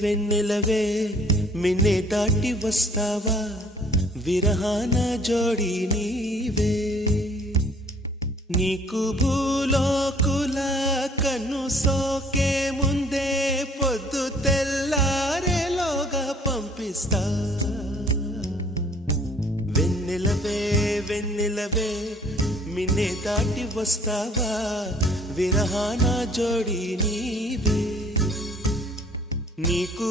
వెన్నెలవే మిన్నే దాటి వస్తావా విరహాన జోడి నీవే నీకు భూలోకుల కన్ను సోకే ముందే పొద్దు తెల్లారేలోగా పంపిస్తా వెన్నెలవే వెన్నెలవే మిన్నే దాటి వస్తావా విరహాన జోడి నీవే నీకు